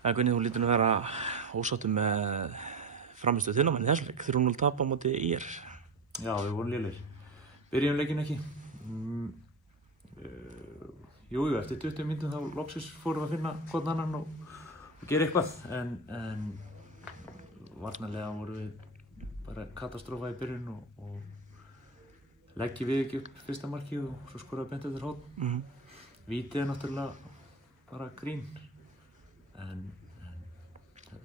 Gunni, þú lítur að vera ósáttur með framistöðu þinna menn í þessu leik. 3-0 tap á móti ÍR. Já, við vorum lélegir. Byrjum leikinn ekki. Jú, eftir 20 mínútum þá loksins fórum við að finna hvern annan og gera eitthvað. En varnarlega vorum við bara katastrófa í byrjun og leggjum við ekki upp fyrsta markið og svo skoraði Bent eftir horn. Vítið náttúrulega bara grín. En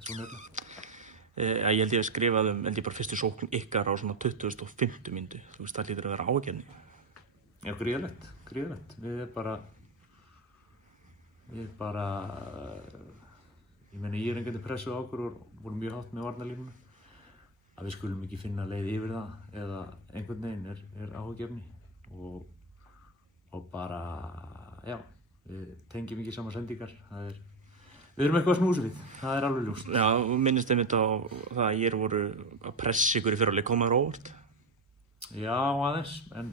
svona er það. Ég held ég að skrifa bara fyrstu sókn ykkar á svona 20.50 mínútu. Þú veist, það lítur að vera ágefni. Já, gríðalegt. Við ég meina, ég engandi pressu á okkur og vorum mjög hátt með varnarlínuna. Að við skulum ekki finna leið yfir það eða einhvern veginn er ágefni og bara, já, við tengjum ekki saman sendingar. Við erum eitthvað að snúsa við, það er alveg ljóst. Já, minnist einmitt á það að ég voru að pressa ykkur í fyrraleik, kom það óvart? Já, aðeins, en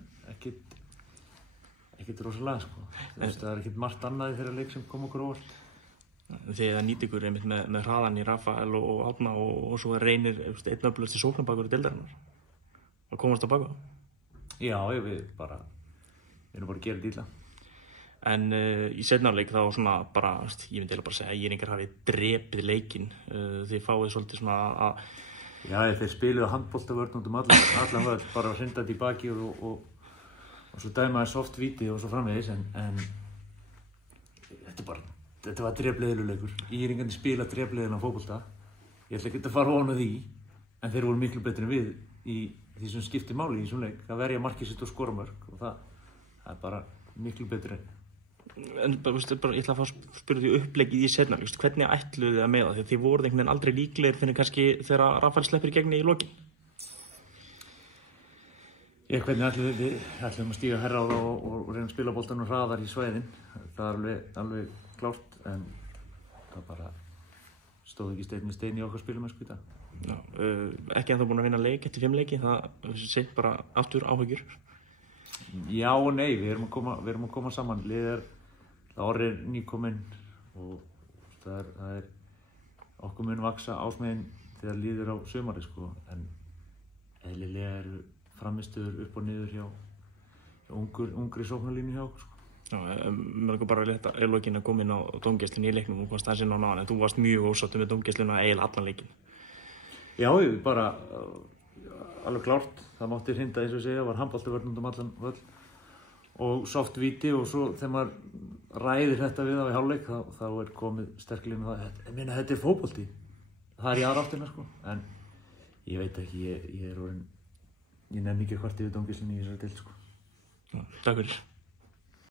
ekkert rosalega, sko. Það er ekkert margt annað í þeirra leik sem kom okkur óvart. Þegar það nýtt ykkur einmitt með hraðan í Rafael og Árna og svo reynir einn öflugasti sóknarbakur í deildarinnar. Og komast á baka. Já, við erum bara að gera þetta illa. En í seinna leik þá svona bara, ég myndi eiginlega bara segja að ÍR-ingar hafi drepið leikinn. Þið fáið svolítið svona að... Já, þeir spiluðu handboltavörn út allan völl, bara að hrinda þetta í baki og svo dæmaði soft víti og svo framvegis, en þetta var drepleiðiluleikur. ÍR-ingarnir spila drepleiðilega fótbolta. Ég ætla ekki að fara ofan á því, en þeir voru miklu betri en við í því sem skiptir máli í þessum leik. Að verja markið sitt og skora mörk og það er bara miklu betri. En ég ætla að spyrja því uppleggið í seinna, hvernig ætluðu þið að meða því að þið voruð einhvern veginn aldrei líklegir fyrir kannski þegar Rafael sleppir í gegni í lokin? Hvernig ætluðum að stíga hærra á það og reyna að spila boltanum hraðar í svæðin. Það er alveg klárt, en það bara stóð ekki steinn í stein í okkar spilamennsku í dag. Já, ekki ennþá búin að vinna leik eftir 5 leiki, það seint bara aftur áhyggjur. Já og nei, við erum að koma saman. Orri er nýkominn og það er okkur mun vaksa ásmegin þegar líður á sumarið, sko. En eðlilega eru framistöður upp og niður hjá ungri sóknarlínu hjá okkur, sko. Já, mér langar bara að í lokin að koma inn á dómgæslunni í leiknum og komast aðeins inn á náðan, en þú varst mjög ósáttur með dómgæsluna eiginlega allan leikin. Já, bara alveg klárt. Það mátti hrinda, eins og segja, var handboltavörn allan völl og soft víti og svo þegar maður ræðir þetta við á í hálfleik þá er komið sterklega með það. Ég meina, þetta er fótbolti. Það er í aðra áttina, sko. En ég veit ekki, ég nenni ekki hvort yfir dómgæslunni í þessari deild, sko. Já, takk fyrir.